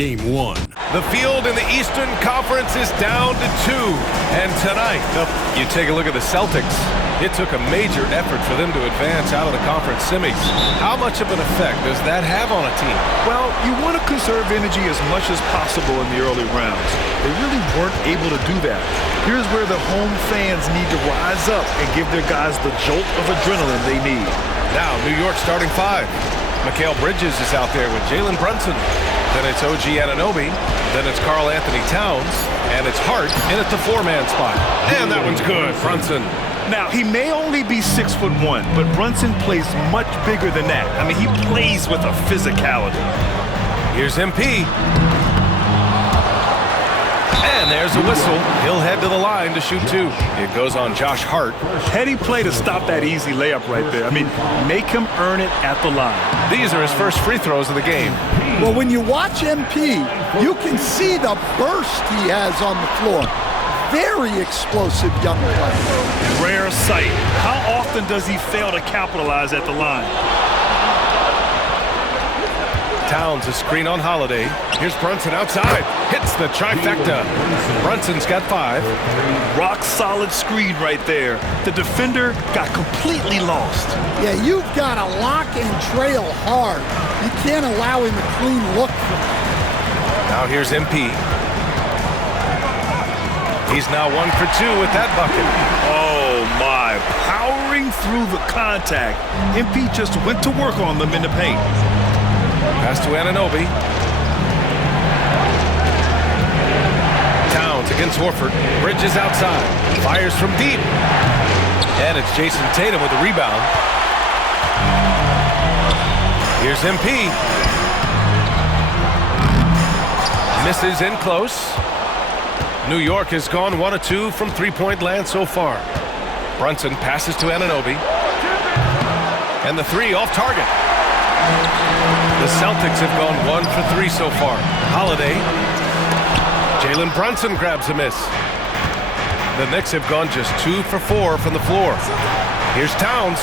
Game 1. The field in the Eastern Conference is down to 2. And tonight, you take a look at the Celtics. It took a major effort for them to advance out of the conference semis. How much of an effect does that have on a team? Well, you want to conserve energy as much as possible in the early rounds. They really weren't able to do that. Here's where the home fans need to rise up and give their guys the jolt of adrenaline they need. Now, New York starting 5. Mikal Bridges is out there with Jalen Brunson. Then it's OG Anunoby. Then it's Karl Anthony Towns. And it's Hart in at the 4-man spot. And that one's good. Brunson. Now, he may only be 6'1", but Brunson plays much bigger than that. I mean, he plays with a physicality. Here's MP. And there's a whistle. He'll head to the line to shoot 2. It goes on Josh Hart. Heady play to stop that easy layup right there. I mean, make him earn it at the line. These are his first free throws of the game. Well, when you watch MP, you can see the burst he has on the floor. Very explosive young player. Rare sight. How often does he fail to capitalize at the line? Towns a screen on Holiday. Here's Brunson outside. Hits the trifecta. Brunson's got 5. Rock solid screen right there. The defender got completely lost. Yeah, you've got to lock and trail hard. You can't allow him a clean look from that. Now here's MP. He's now 1 for 2 with that bucket. Oh my, powering through the contact. MP just went to work on them in the paint. Pass to Anunoby. Towns against Horford. Bridges outside. Fires from deep. And it's Jason Tatum with the rebound. Here's MP. Misses in close. New York has gone 1 of 2 from three-point land so far. Brunson passes to Anunoby. And the 3 off target. The Celtics have gone 1 for 3 so far. Holiday. Jalen Brunson grabs a miss. The Knicks have gone just 2 for 4 from the floor. Here's Towns.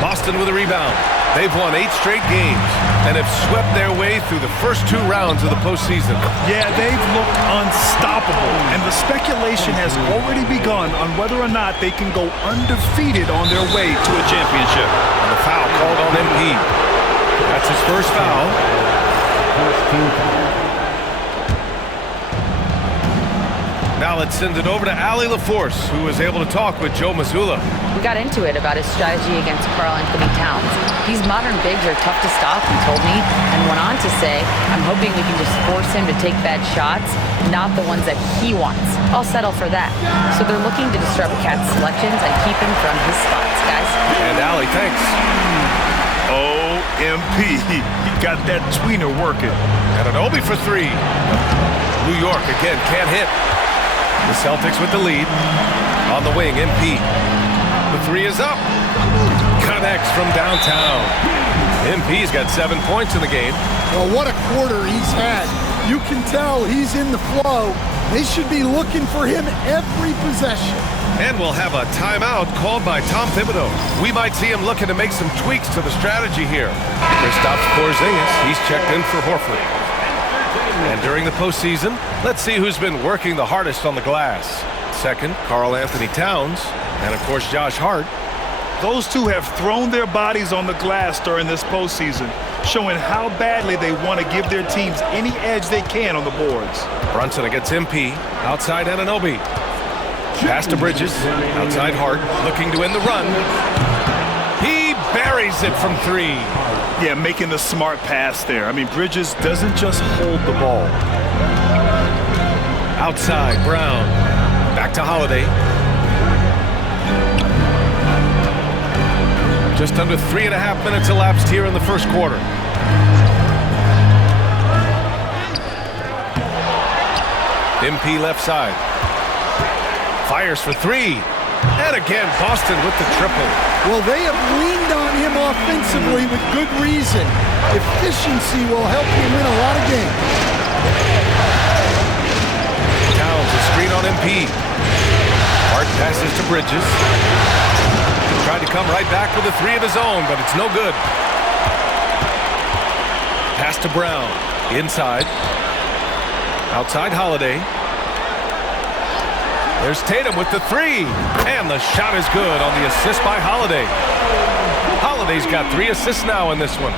Boston with a rebound. They've won 8 straight games and have swept their way through the first 2 rounds of the postseason. Yeah, they've looked unstoppable, and the speculation has already begun on whether or not they can go undefeated on their way to a championship. And the foul called on MP. That's his first foul. Now let's send it over to Allie LaForce, who was able to talk with Joe Mazzulla. We got into it about his strategy against Karl Anthony Towns. These modern bigs are tough to stop, he told me, and went on to say, I'm hoping we can just force him to take bad shots, not the ones that he wants. I'll settle for that. So they're looking to disrupt Cat's selections and keep him from his spots, guys. And Allie, thanks. MP, he got that tweener working. Anunoby for 3. New York again can't hit. The Celtics with the lead. On the wing, MP. The 3 is up. Connects from downtown. MP's got 7 points in the game. Well, what a quarter he's had. You can tell he's in the flow. They should be looking for him every possession. And we'll have a timeout called by Tom Thibodeau. We might see him looking to make some tweaks to the strategy here. Kristaps Porzingis, he's checked in for Horford. And during the postseason, let's see who's been working the hardest on the glass. Second, Karl Anthony Towns, and of course Josh Hart. Those two have thrown their bodies on the glass during this postseason, showing how badly they want to give their teams any edge they can on the boards. Brunson against MP, outside Anunoby. Pass to Bridges, outside Hart, looking to end the run. He buries it from 3. Yeah, making the smart pass there. I mean, Bridges doesn't just hold the ball. Outside, Brown. Back to Holiday. Just under 3.5 minutes elapsed here in the first quarter. MP left side. Fires for 3. And again, Boston with the triple. Well, they have leaned on him offensively with good reason. Efficiency will help you win a lot of games. Towns a screen on MP. Hart passes to Bridges. Tried to come right back with a 3 of his own, but it's no good. Pass to Brown. Inside. Outside Holiday. There's Tatum with the three. And the shot is good on the assist by Holiday. Holiday's got 3 assists now in this one.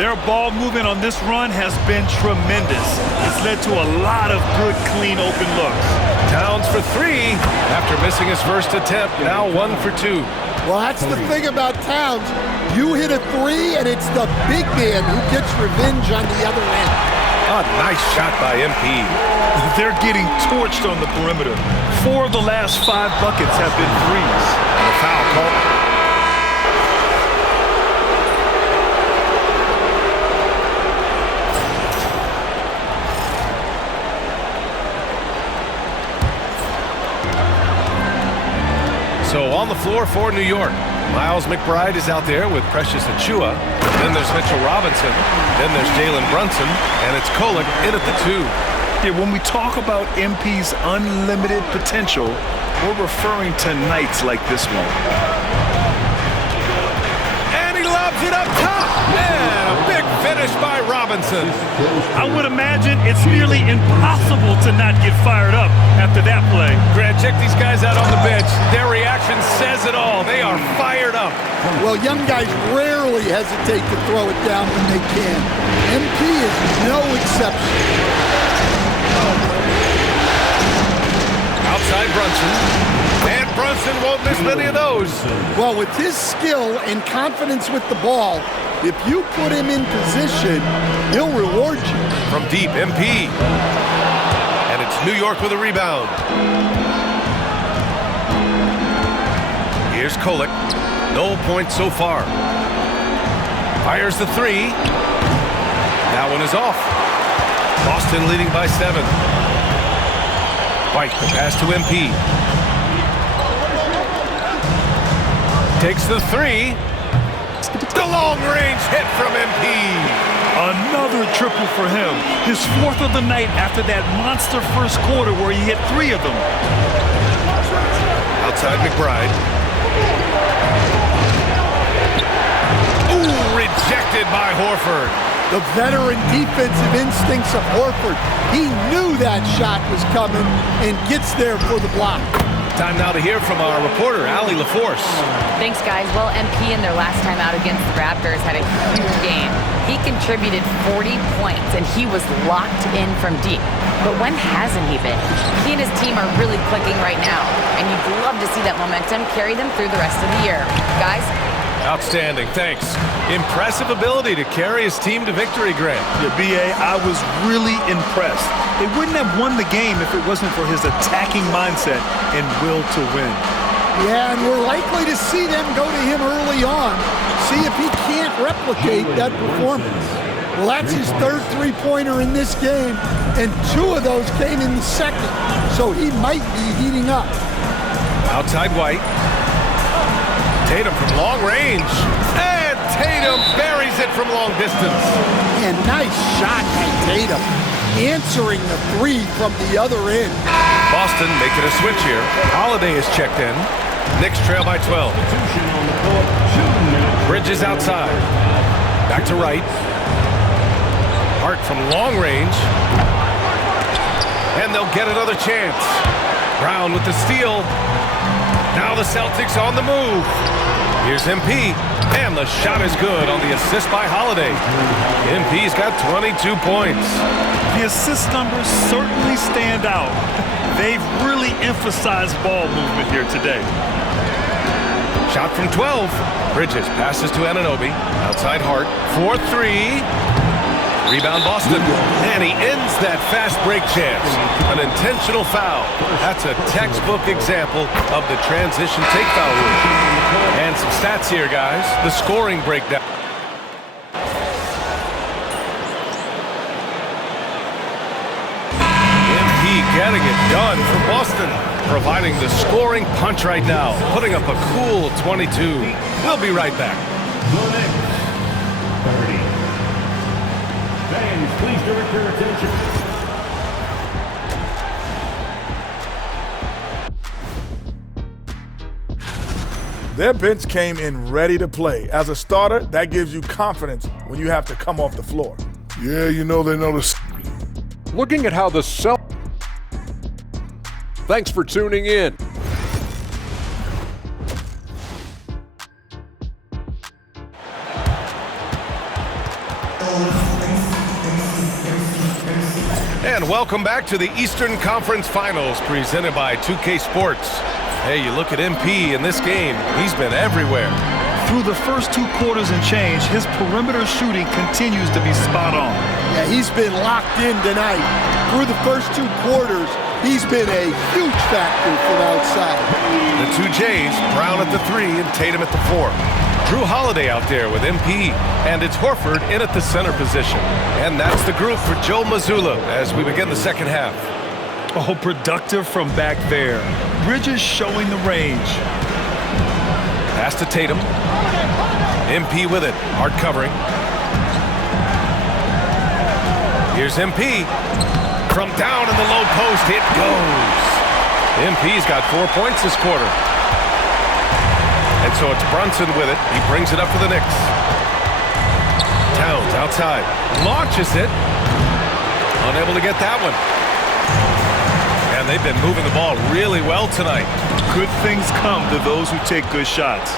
Their ball movement on this run has been tremendous. It's led to a lot of good, clean, open looks. Towns for 3 after missing his first attempt. Now 1 for 2. Well, that's the thing about Towns. You hit a 3, and it's the big man who gets revenge on the other end. A nice shot by MP. They're getting torched on the perimeter. 4 of the last 5 buckets have been threes. And a foul call. So on the floor for New York, Miles McBride is out there with Precious Achiuwa. Then there's Mitchell Robinson. Then there's Jalen Brunson. And it's Kolek in at the 2. Yeah, when we talk about MP's unlimited potential, we're referring to nights like this one. And he lobs it up top. And a big finish by Robinson. I would imagine it's nearly impossible to not get fired up after that play. Grant, check these guys out on the bench. Their reaction says it all. They are fired up. Well, young guys rarely hesitate to throw it down when they can. MP is no exception. Outside Brunson. And Brunson won't miss many of those. Well, with his skill and confidence with the ball, if you put him in position, he'll reward you. From deep, MP. And it's New York with a rebound. Here's Kolek. No points so far. Fires the 3. That one is off. Boston leading by 7. White, the pass to MP. Takes the 3. The long-range hit from MP. Another triple for him. His 4th of the night after that monster first quarter where he hit 3 of them. Outside McBride. Ooh, rejected by Horford. The veteran defensive instincts of Horford. He knew that shot was coming and gets there for the block. Time now to hear from our reporter, Allie LaForce. Thanks, guys. Well, MP in their last time out against the Raptors had a huge game. He contributed 40 points, and he was locked in from deep. But when hasn't he been? He and his team are really clicking right now, and you'd love to see that momentum carry them through the rest of the year. Guys? Outstanding, thanks. Impressive ability to carry his team to victory, Grant. Yeah, B.A., I was really impressed. They wouldn't have won the game if it wasn't for his attacking mindset and will to win. Yeah, and we're likely to see them go to him early on, see if he can't replicate that performance. Well, that's his 3rd three-pointer in this game, and 2 of those came in the 2nd, so he might be heating up. Outside White. Tatum from long range. And Tatum buries it from long distance. And nice shot by Tatum, answering the 3 from the other end. Boston making a switch here. Holiday is checked in. Knicks trail by 12. Bridges outside. Back to right. Hart from long range. And they'll get another chance. Brown with the steal. Now the Celtics on the move. Here's MP. And the shot is good on the assist by Holiday. MP's got 22 points. The assist numbers certainly stand out. They've really emphasized ball movement here today. Shot from 12. Bridges passes to Anunoby. Outside Hart. 4-3. Rebound Boston. And he ends that fast break chance. An intentional foul. That's a textbook example of the transition take foul rule. And some stats here, guys. The scoring breakdown. MP getting it done for Boston. Providing the scoring punch right now. Putting up a cool 22. We'll be right back. Fans, please direct your attention. Their bench came in ready to play. As a starter, that gives you confidence when you have to come off the floor. Yeah, you know they noticed. Looking at how the Celtics. Thanks for tuning in. And welcome back to the Eastern Conference Finals presented by 2K Sports. Hey, you look at MP in this game, he's been everywhere. Through the first 2 quarters and change, his perimeter shooting continues to be spot on. Yeah, he's been locked in tonight. Through the first 2 quarters, he's been a huge factor from outside. The 2 J's, Brown at the 3 and Tatum at the 4. Drew Holiday out there with MP, and it's Horford in at the center position. And that's the group for Joe Mazzulla as we begin the second half. Oh, productive from back there. Bridges showing the range. Pass to Tatum. MP with it, hard covering. Here's MP. From down in the low post, it goes. MP's got 4 points this quarter. And so it's Brunson with it. He brings it up for the Knicks. Towns outside. Launches it. Unable to get that one. And they've been moving the ball really well tonight. Good things come to those who take good shots.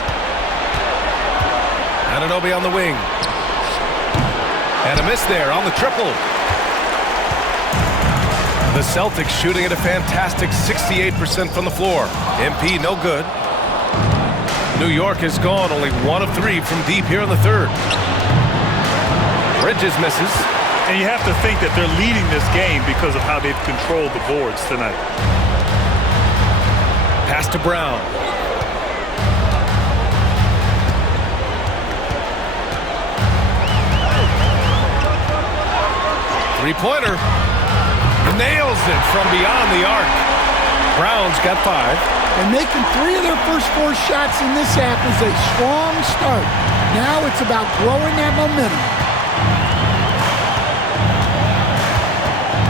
Anunoby on the wing. And a miss there on the triple. The Celtics shooting at a fantastic 68% from the floor. MP no good. New York has gone only 1 of 3 from deep here in the third. Bridges misses. And you have to think that they're leading this game because of how they've controlled the boards tonight. Pass to Brown. Three-pointer. Nails it from beyond the arc. Brown's got 5. And making 3 of their first 4 shots in this half is a strong start. Now it's about growing that momentum.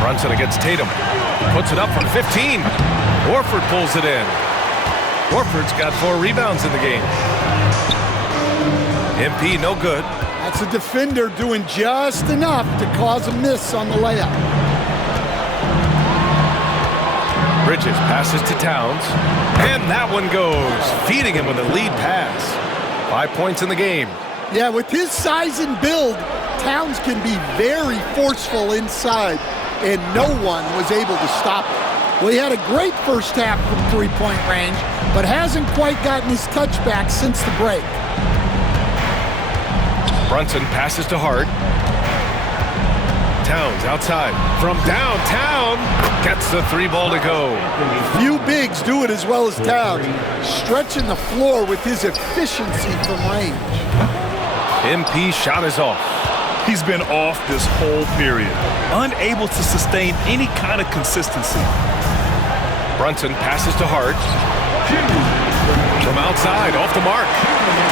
Brunson against Tatum. Puts it up from 15. Horford pulls it in. Horford's got 4 rebounds in the game. MP no good. That's a defender doing just enough to cause a miss on the layup. Bridges passes to Towns. And that one goes. Feeding him with a lead pass. 5 points in the game. Yeah, with his size and build, Towns can be very forceful inside, and no one was able to stop him. Well, he had a great first half from 3-point range, but hasn't quite gotten his touchback since the break. Brunson passes to Hart. Towns outside. From downtown, gets the 3 ball to go. Few bigs do it as well as Towns, stretching the floor with his efficiency from range. MP shot is off. He's been off this whole period, unable to sustain any kind of consistency. Brunson passes to Hart. From outside, off the mark.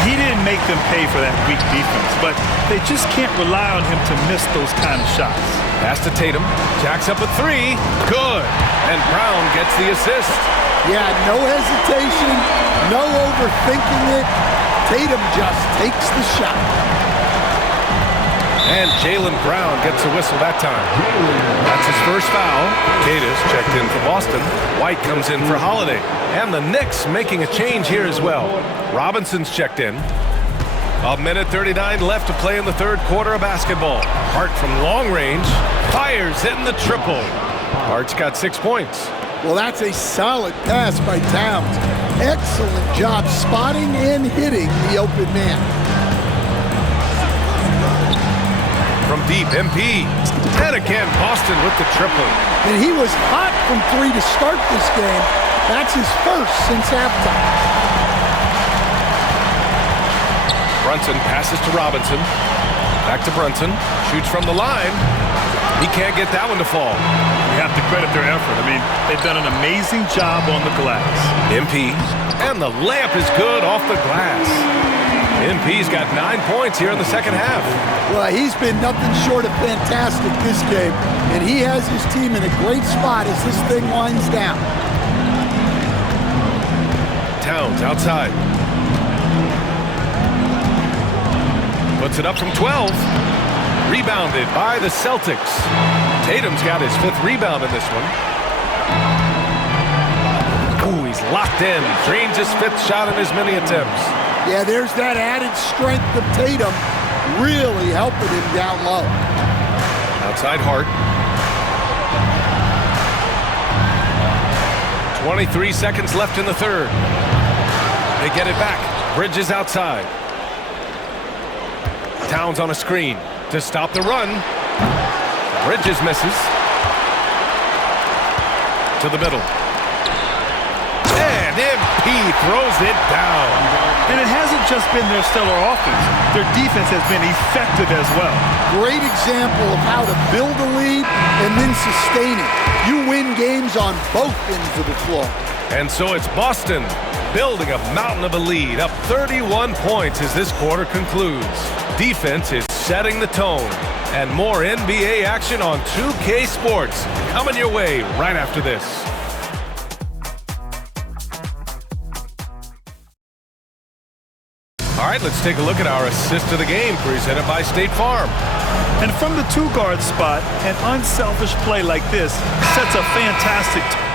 He didn't make them pay for that weak defense, but they just can't rely on him to miss those kind of shots. Pass to Tatum. Jacks up a 3. Good. And Brown gets the assist. Yeah, no hesitation, no overthinking it. Tatum just takes the shot. And Jaylen Brown gets a whistle that time. That's his first foul. Cadis checked in for Boston. White comes in for Holiday. And the Knicks making a change here as well. Robinson's checked in. 1:39 left to play in the third quarter of basketball. Hart from long range fires, hitting the triple. Hart's got 6 points. Well, that's a solid pass by Towns. Excellent job spotting and hitting the open man. From deep, MP. And again, Boston with the triple. And he was hot from 3 to start this game. That's his first since halftime. Brunson passes to Robinson. Back to Brunson. Shoots from the line. He can't get that one to fall. You have to credit their effort. I mean, they've done an amazing job on the glass. MP. And the layup is good off the glass. MP's got 9 points here in the second half. Well, he's been nothing short of fantastic this game, and he has his team in a great spot as this thing winds down. Towns outside. Puts it up from 12. Rebounded by the Celtics. Tatum's got his 5th rebound in this one. Ooh, he's locked in. Drains his 5th shot in as many attempts. Yeah, there's that added strength of Tatum really helping him down low. Outside Hart. 23 seconds left in the 3rd. They get it back. Bridges outside. Towns on a screen to stop the run. Bridges misses. To the middle. And MP throws it down. And it hasn't just been their stellar offense. Their defense has been effective as well. Great example of how to build a lead and then sustain it. You win games on both ends of the floor. And so it's Boston building a mountain of a lead, up 31 points as this quarter concludes. Defense is setting the tone. And more NBA action on 2K Sports coming your way right after this. All right, let's take a look at our assist of the game presented by State Farm. And from the 2-guard spot, an unselfish play like this sets a fantastic tone.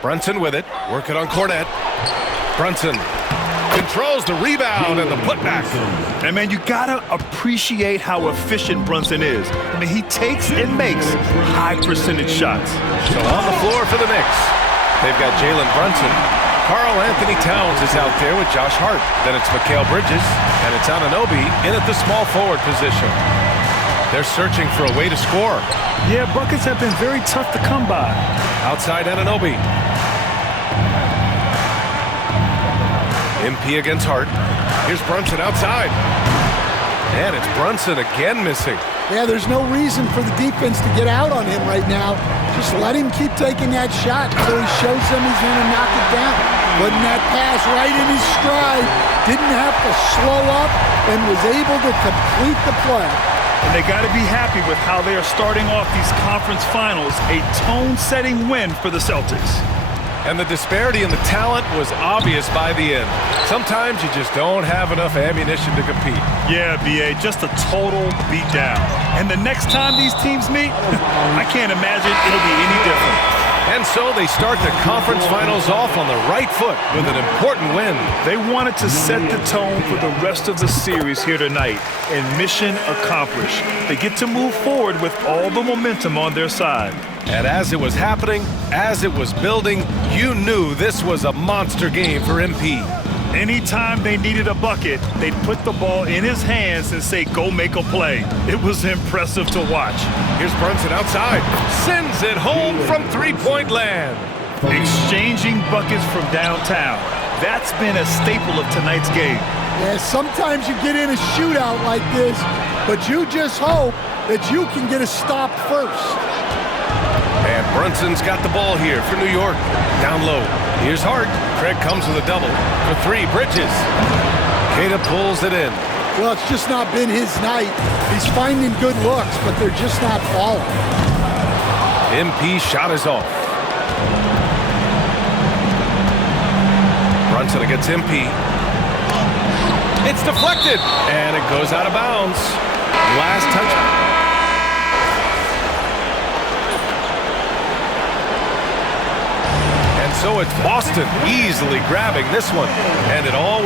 Brunson with it, working on Cornette. Brunson controls the rebound and the putback. And man, you gotta appreciate how efficient Brunson is. I mean, he takes and makes high percentage shots. So on the floor for the Knicks, they've got Jalen Brunson. Karl Anthony Towns is out there with Josh Hart. Then it's Mikal Bridges, and it's Anunoby in at the small forward position. They're searching for a way to score. Yeah, buckets have been very tough to come by. Outside Anunoby. MP against Hart. Here's Brunson outside. And it's Brunson again missing. Yeah, there's no reason for the defense to get out on him right now. Just let him keep taking that shot until he shows them he's going to knock it down. Putting that pass right in his stride. Didn't have to slow up and was able to complete the play. And they got to be happy with how they are starting off these conference finals. A tone-setting win for the Celtics. And the disparity in the talent was obvious by the end. Sometimes you just don't have enough ammunition to compete. Yeah, B.A., just a total beatdown. And the next time these teams meet, I can't imagine it'll be any different. And so they start the conference finals off on the right foot with an important win. They wanted to set the tone for the rest of the series here tonight, and mission accomplished. They get to move forward with all the momentum on their side. And as it was happening, as it was building, you knew this was a monster game for MP. Anytime they needed a bucket, they'd put the ball in his hands and say, go make a play. It was impressive to watch. Here's Brunson outside. Sends it home from three-point land. Exchanging buckets from downtown. That's been a staple of tonight's game. Yeah, sometimes you get in a shootout like this, but you just hope that you can get a stop first. And Brunson's got the ball here for New York. Down low. Here's Hart. Craig comes with a double. For 3, Bridges. Queta pulls it in. Well, it's just not been his night. He's finding good looks, but they're just not falling. MP shot is off. Brunson against MP. It's deflected. And it goes out of bounds. Last touch. So it's Boston easily grabbing this one, and it all